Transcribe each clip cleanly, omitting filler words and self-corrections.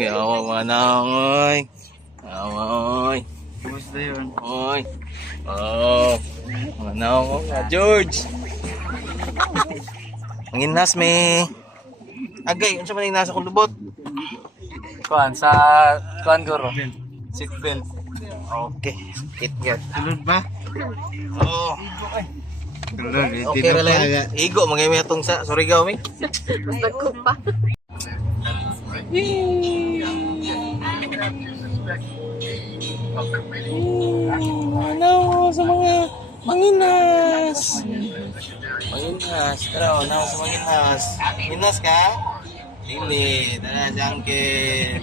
Gawa manangoy. Awoy. Kumusta yun? Oy. Oh. Manangoy nga, George. Manginas me. Agay, unsa man nasa kong lubot? Kuan sa kuan guro. Seatbelt. Okay. Kitgat. Tulog ba? Oh. Tulog. Okay ra lang. Igo mangay may atong sa Surigao mi. Basta ko pa. Ano sa mga manginas. Manginas. Tara, ano sa manginas. Manginas ka? Hindi. Tara, jangkin.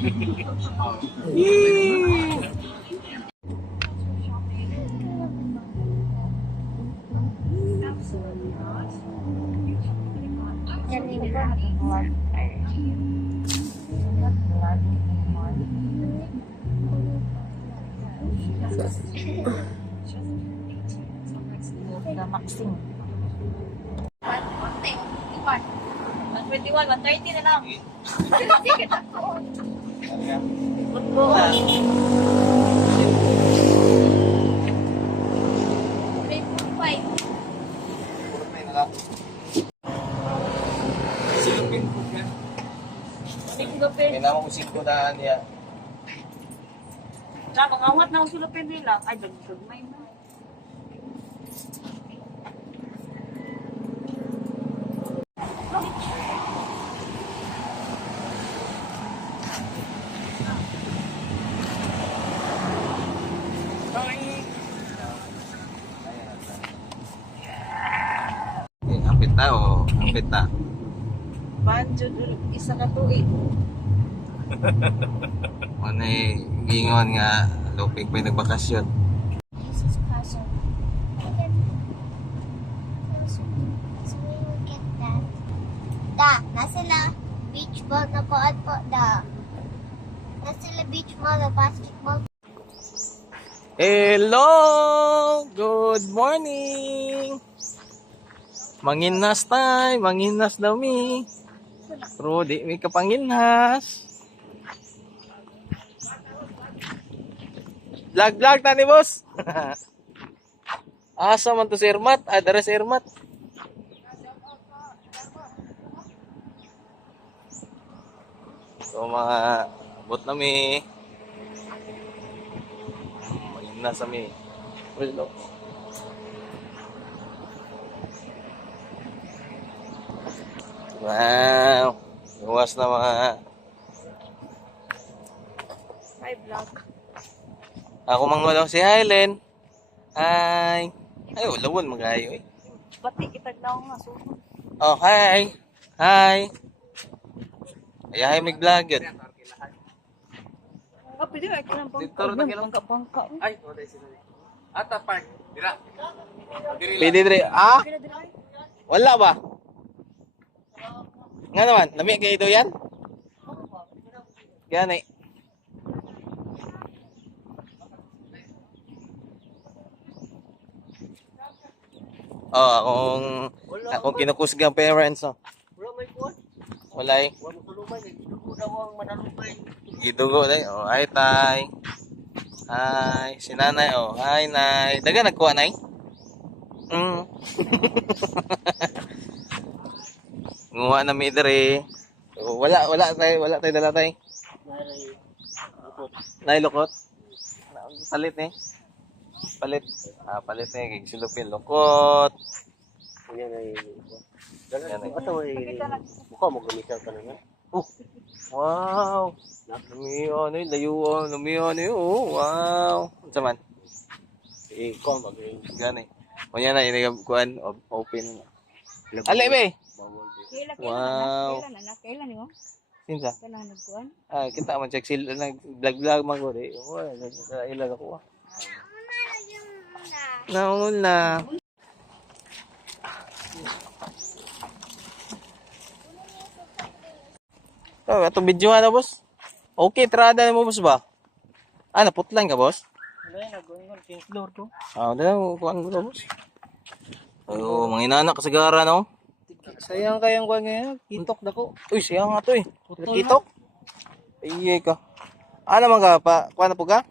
Maxing. 121, 130 na lang. Ticket ako. Football. 3.5. Silupin ko ka. Kailangan ko 5 daan niya. Mangawat na ang sulupin nila. Ay, dagmay na. Ampit na o? Ampit na. Banjo, isa ka tuig. Ano gingon nga lupig pa nagbakasyon. Nasa la beach ball na po at po da. Nasa la beach ball na basketball. Hello! Good morning! Manginas tayo, manginas daw mi. Pero di mi kapanginas. Vlog tani boss. Asa man to si Ermat? Dara si Ermat. So mga bot na mi. Manginas mi. Hello. Wow. Luwas na mga Hi, vlog. ako mangulong si Hylen. Hi. Ay, ulawon magayo eh. Bati kita lang nga susunod. Oh, hi. Hi. Ay, mig vlog yun. Ah, pwede ba ito ng Dito rin ang kilong. bangka? Ay, wala sila. Ata park. Dira. Pwede dre. Ah? Wala ba? Nga naman, lami kayo ito yan? Yan eh. Oh, akong kinukusgang parents, oh. Wala may kuan. Wala eh. Wala mo tulumay. Dugo daw ang manalupay. Gidugo day. Oh, hi tay. Hi, si nanay, oh. Hi nay. Daga nagkuha nay? Nguha na mi dere. So, wala tay dala tay. Nailukot. Palit eh. Palit. Palit eh kay silupin lukot. Yan ay. Yan ay. Asa way. Mukha mo gamitan ka na. Oh. Wow. Lumiyon eh, layuan, lumiyon eh. Oh, wow. Unsa man? Kuan ba Gani. Kunya na ini kuan open. Ale be. Wow. Kailan mo? Sinsa? Kailan nagkuhan? Kita man check sila nag vlog man ko di. Oh, ilag ako. Nauna. Oh, atong video na boss. Okay, trada mo boss ba? Naputlan ka boss? Wala na gongon king floor to. Dala kuan mo boss. Oh, mga inanak sa gara no. Sayang kayang kuha ngayon. Kitok dako. Uy, sayang nga to eh. Kitok. Iya ka. Ano man ka pa? Kuha na po ka?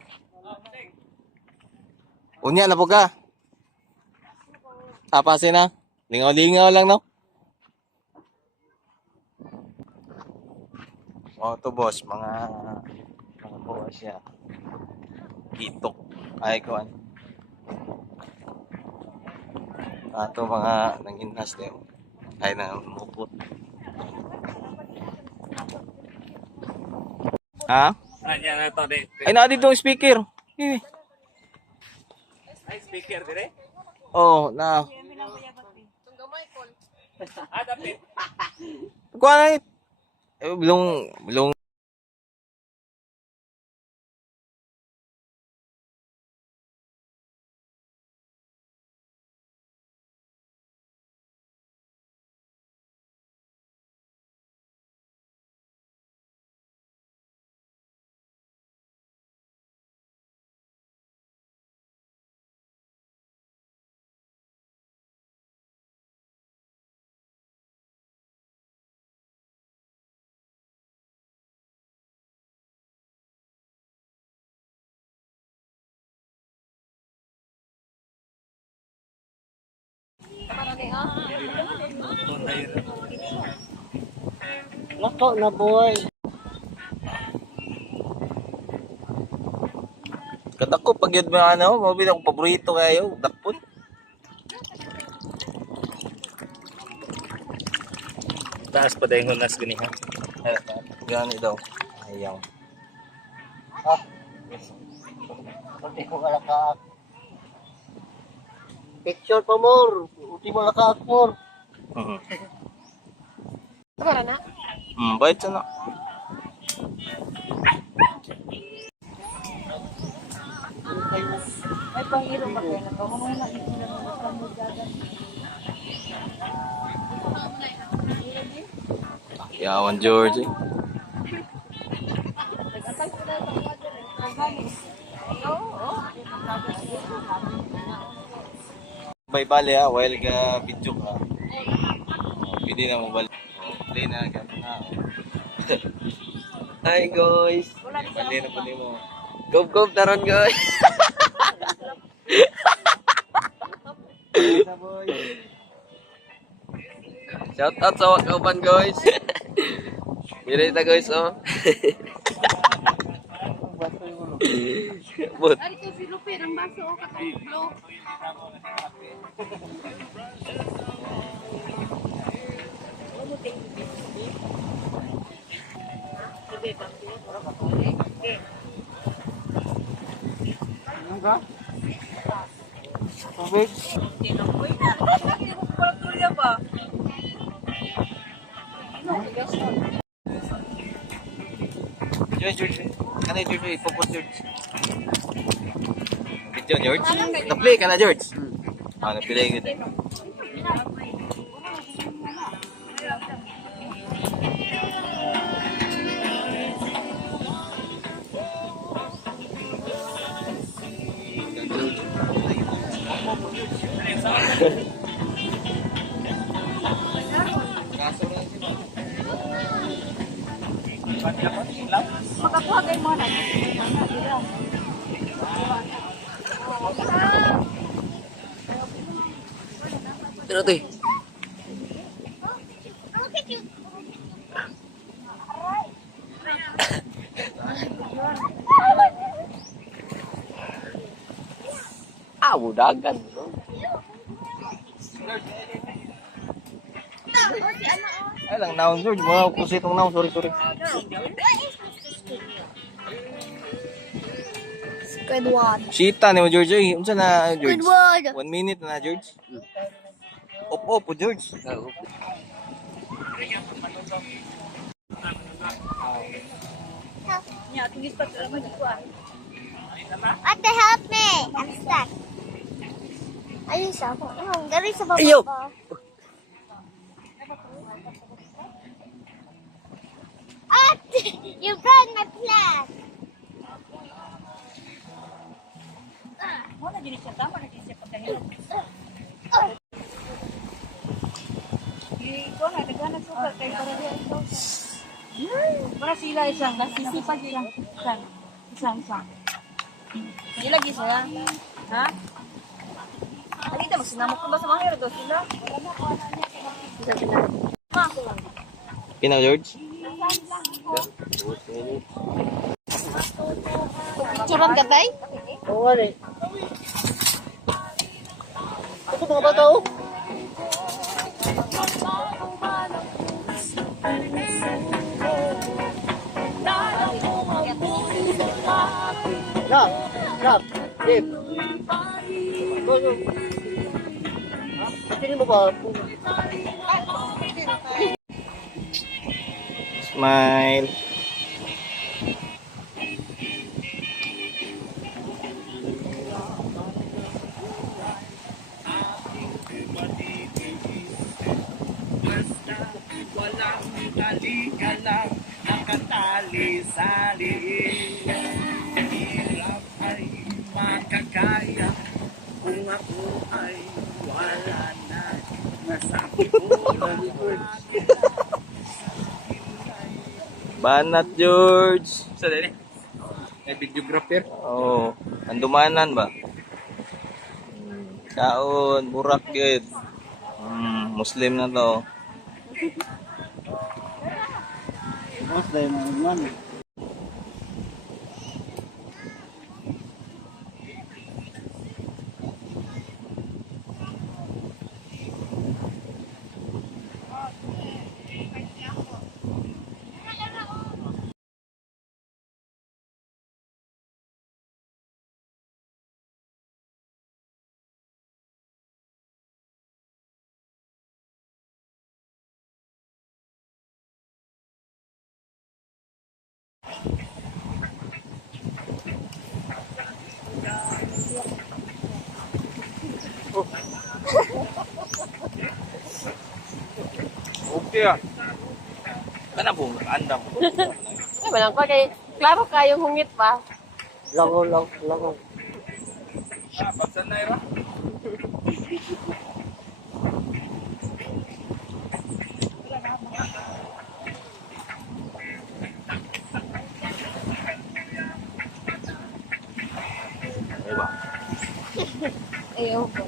Unya na po ka. Tapasin na. Lingaw-lingaw lang no. Oh, to boss, mga buwas siya. Kitok. Ay, kuhan. Ato mga nanginhas din. Ay, nangmukot. Ha? Nandiyan na ito, Ay, na dito yung speaker. Eh. Ay, speaker, dire? Oh, na. Ah, dapit. Kuha na it. Belum. Lako na, boy. Katak ko, pag yun mga ano, mabili akong paborito kayo. Dakpon. Taas pa dahil hunas gani ha. Gani daw. Ayaw. Hindi ko kalakaak. Picture pa more. Uti mo lakaak more. Tara na. Bait sana. May pangiro ba kayo na to? Kung na sila ng kamudagan. Yawan George. Nag-atay sila sa mother. Nagani. Oo. Bye bale ha, while ka video ka. Pwede na mo balik. Play na ka na. Hi guys. Bali na po mo. Gov taron guys. Shout out sa kauban guys. Mira kita guys oh. But Ari ko si Lupe ng baso o katulog. tubig. George. Ano yung George? Ipopos George. Video George? Na-play ka na George? Na-play ka din. Makakuha kayo mo na. Tira to eh. Dagan. Ay lang naon George, mga kusitong naon, sorry. Squidward. Sita ni mo George, unsa na George? Squidward. 1 minute na George. Opo George. Nya, tingis pa sila magkuha. Ate, help me. I'm stuck. Ayun siya. Dari sa baba Ayaw. ko. Ate, you brought my plant. Mo na gini siya tama na gini siya pagkahilot. ko na naghanap suka kay para dito. Para sila isang nasisipag isang. Isang. Hindi lagi sila. Ha? Halita mo, sinamok ko ba sa mga hero daw sila? Pina, George? Picturean ka tay? Oo nga eh. Ito mga bata oh. Nak, Dave. Sini mo ba? Smile. Walang tali-galang nakatali sa liig. Hirap ay makakaya kung ako ay wala na. Nasabi ko Banat, George. Sa dali. May videographer. Oh, andumanan ba? Kaon, burak yun. Muslim na to. Muslim man. Okay ah. Kana po, andam. Ay, malang ko kay klaro kayong hungit pa. Lango. Pagsan na ira. Diba? Ayaw ko.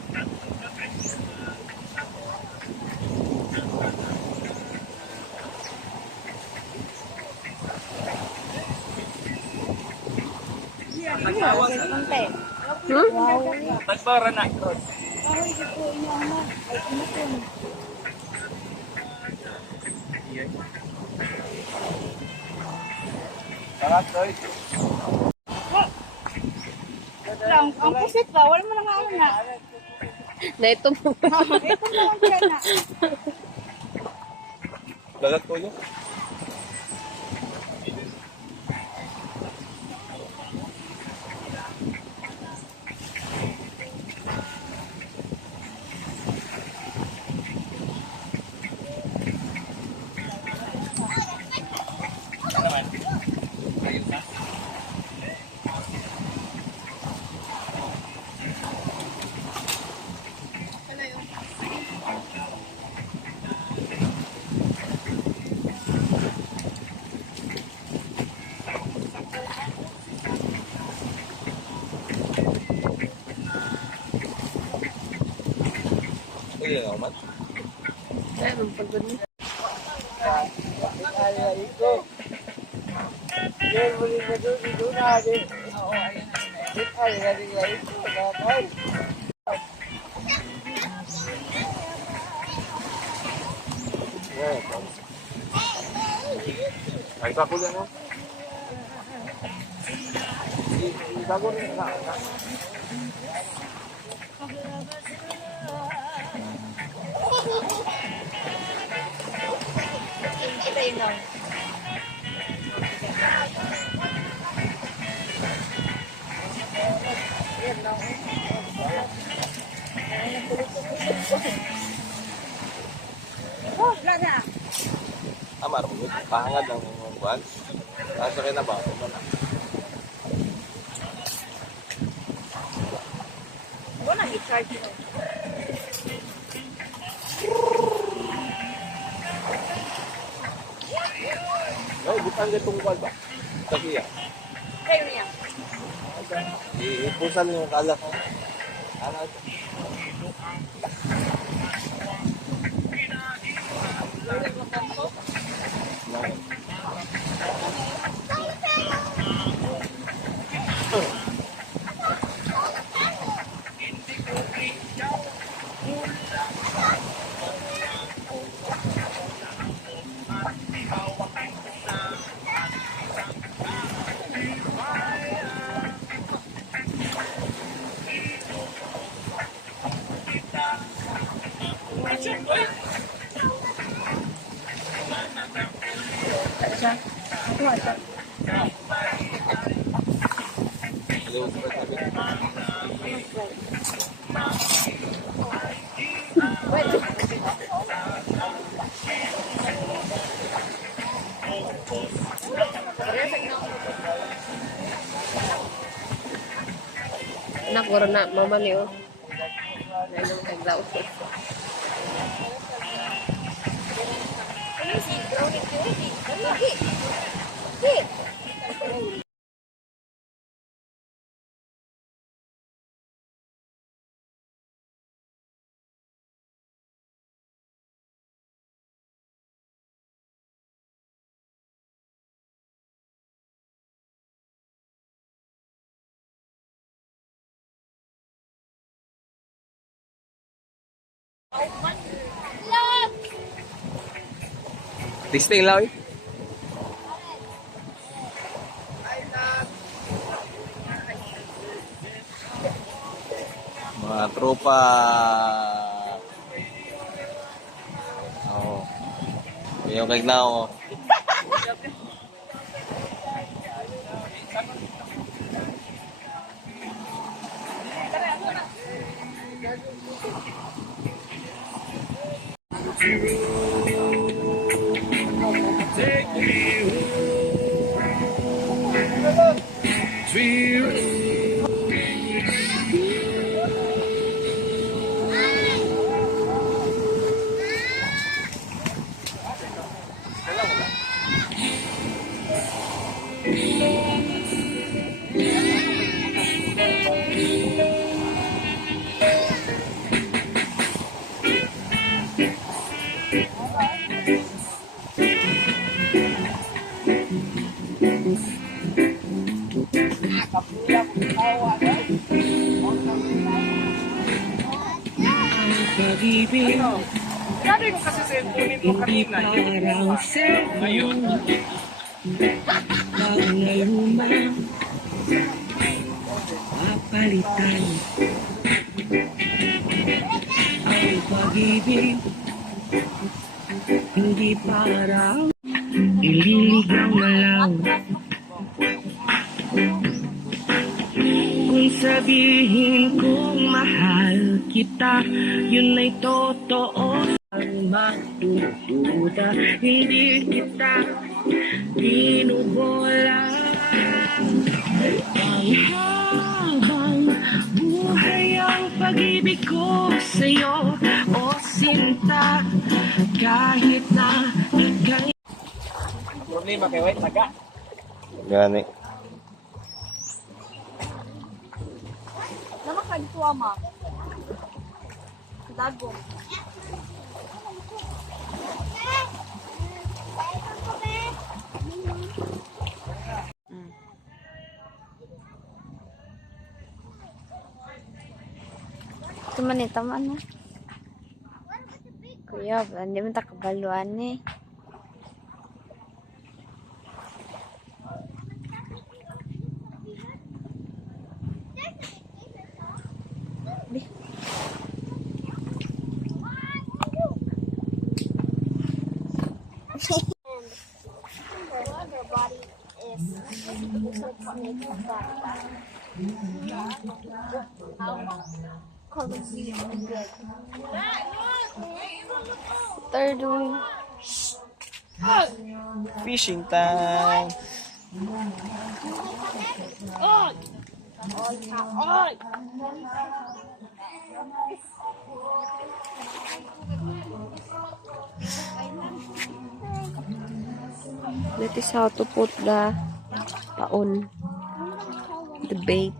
Tagbara na. Sarap doy. Ang pusit ba? Wala mo nang ano na. Na ito mo. Ito mo ang na. Dagat ko yun. Iya, Omat. Ayun, pagod niya. Ay, bago lang oh. Bago rin na. Kita yun lang. Oh, lada. Amar mo, pahangad lang yung buwan. Kaso kayo na ba? Ito na. Wala, i-charge mo. Ang gatungkol ba? Sabi yan. Kayo niya. Ipusan yung kala ko. Ano ito? Anak, wala na. Mama niyo. Nailang taglaw. Testing lang eh. Mga tropa. Oo. Yung kay na ako. Pag-ibig Sabi ko kasi cellphone mo kanina. parang ngayon pag naluma papalitan ang pag-ibig hindi parang ililigaw na lang kung sabihin kong mahal kita yun ay totoo ang magdududa hindi kita binubola ang habang buhay ang pag-ibig ko sa'yo o sinta kahit na ikay Problema kay White Taga. Gani. Nama ka dito, ama. Dago. Teman ito man na. Kuya, hindi mo takabaluan eh. Their body is so snake Third one. Fishing time. That is how to put the paon. The bait.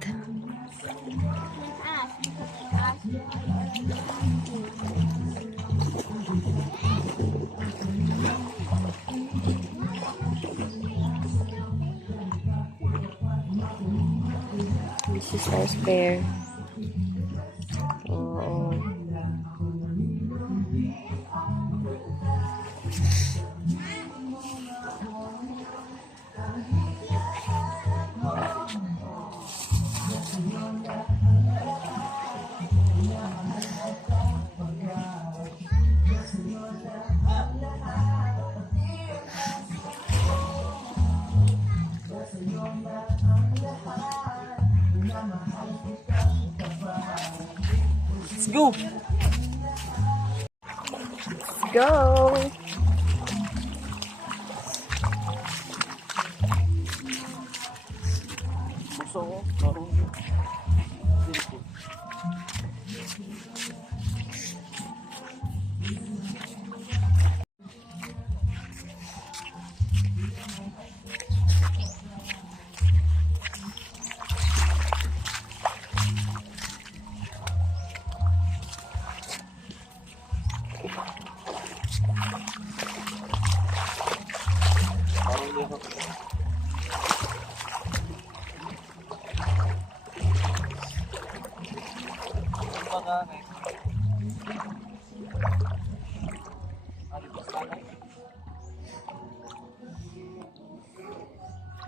This is our spare. Oo. Let's go! Go! So,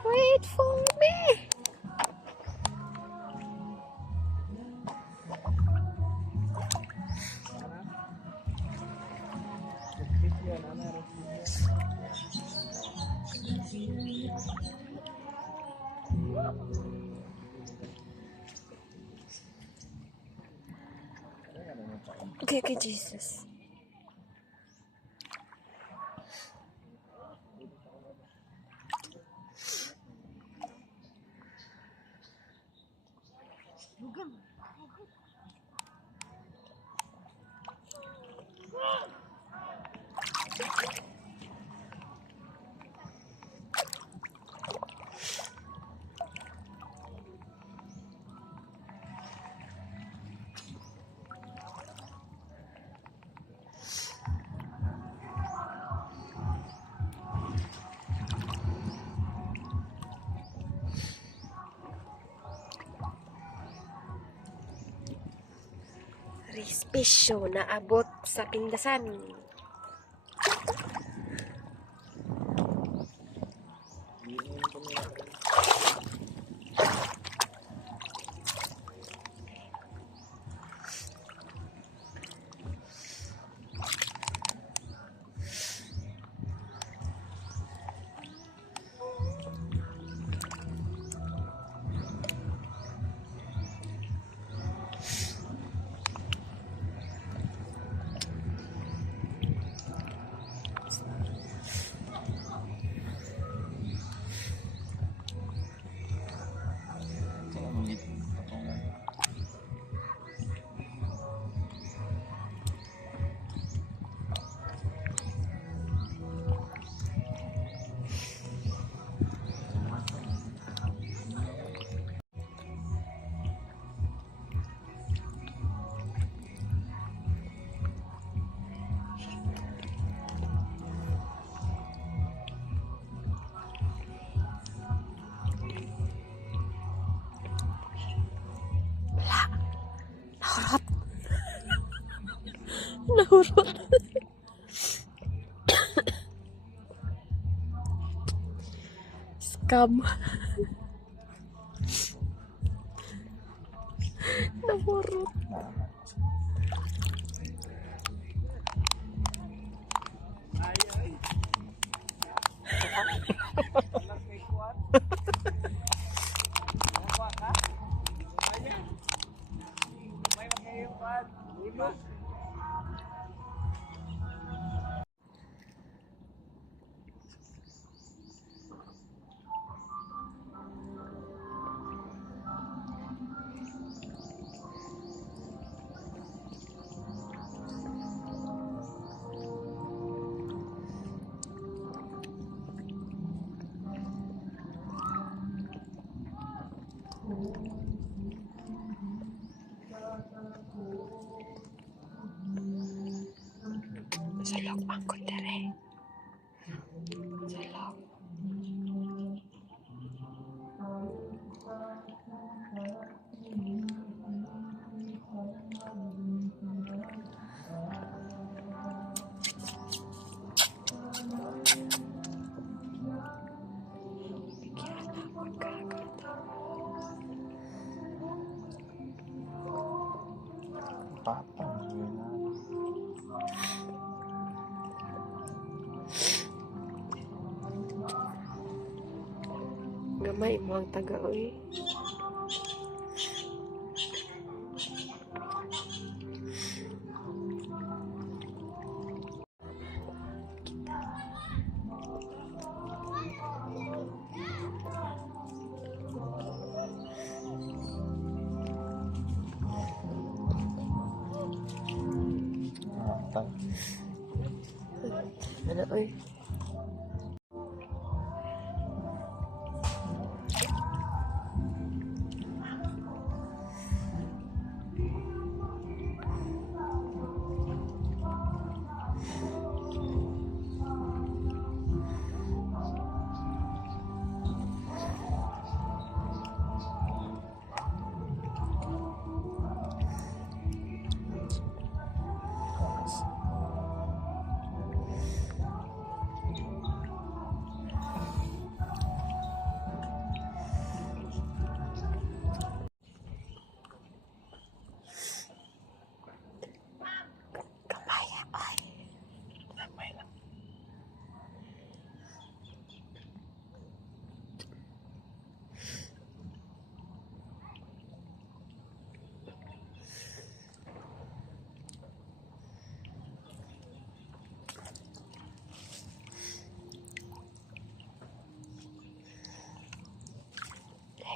Wait for me! Okay, Jesus. Respisyo na abot sa pindasan. Nahurot. Scam. Nahurot. Sulok ang kundere. Sulok. Papa. Gamay mo ang taga, uy. Ano, uy?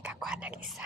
Kakuha ng isa.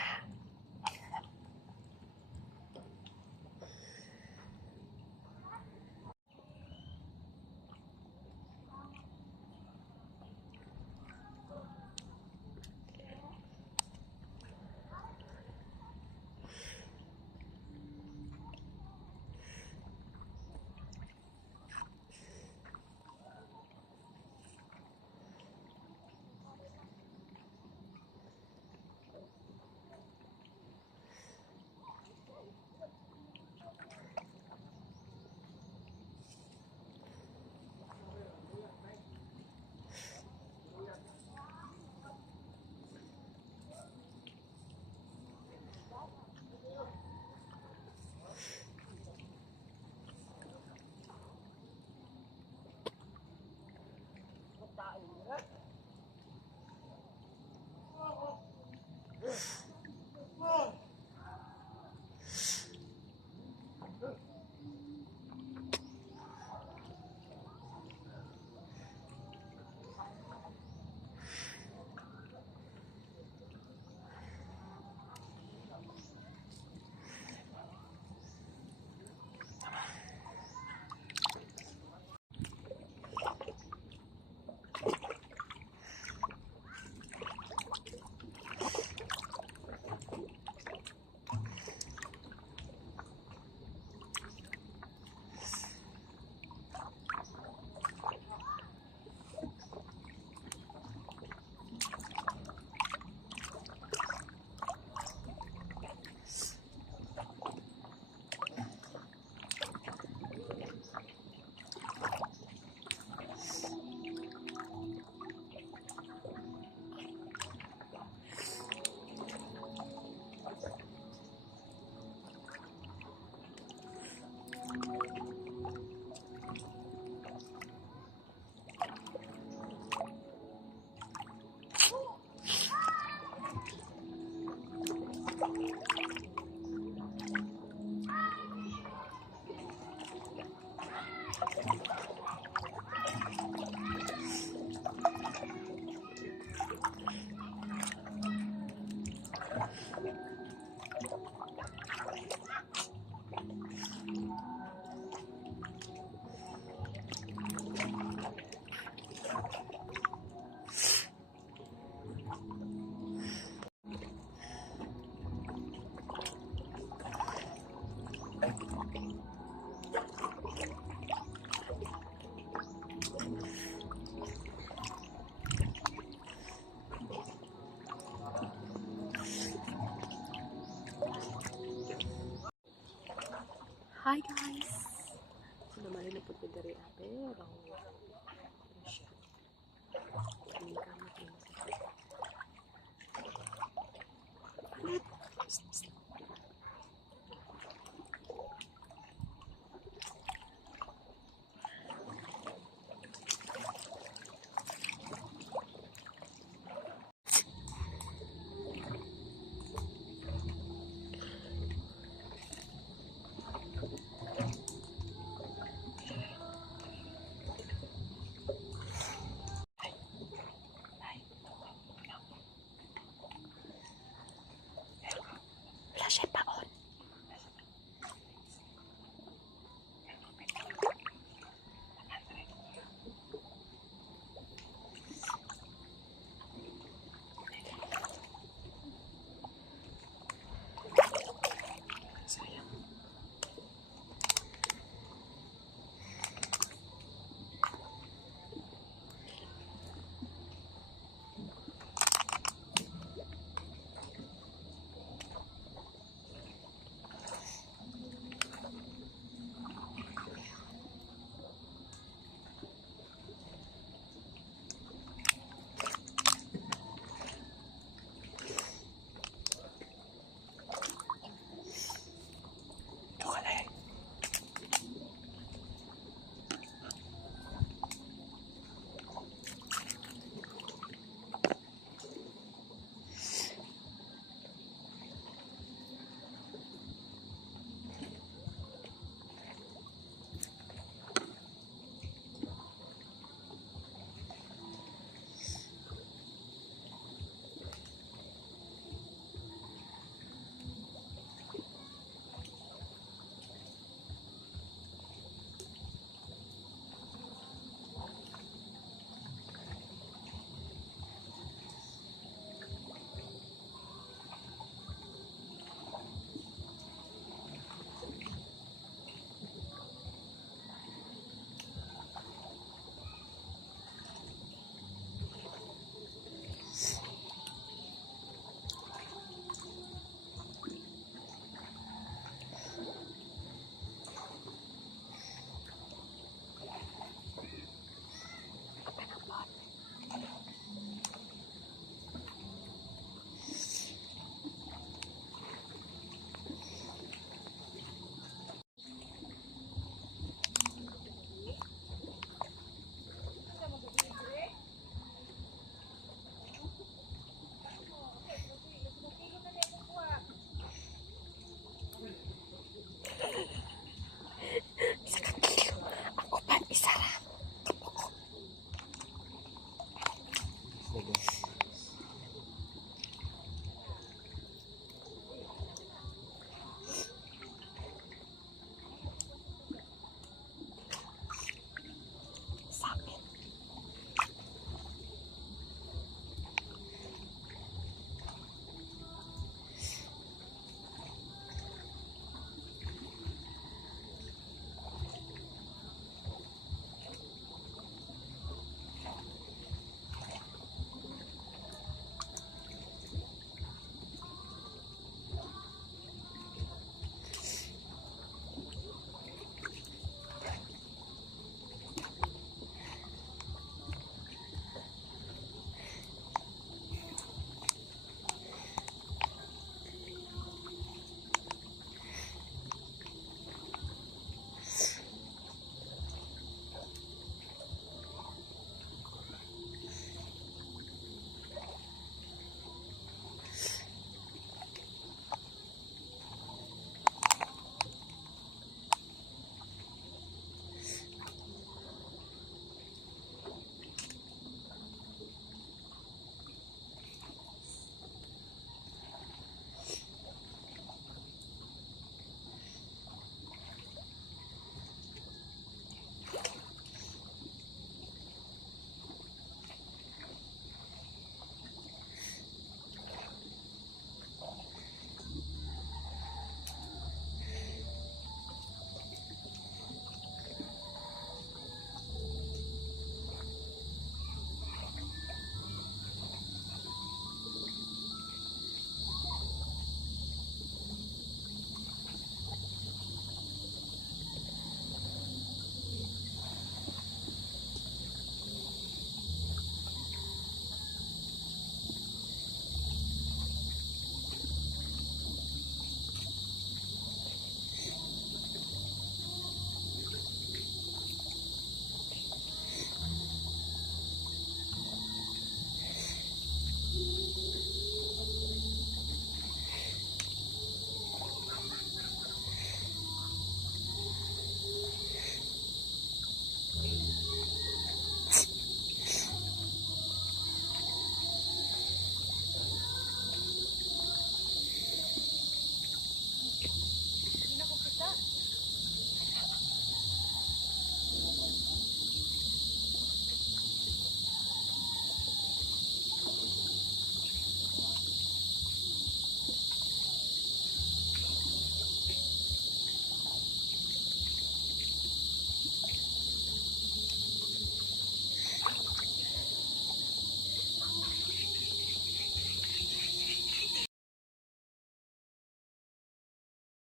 diri abe, orang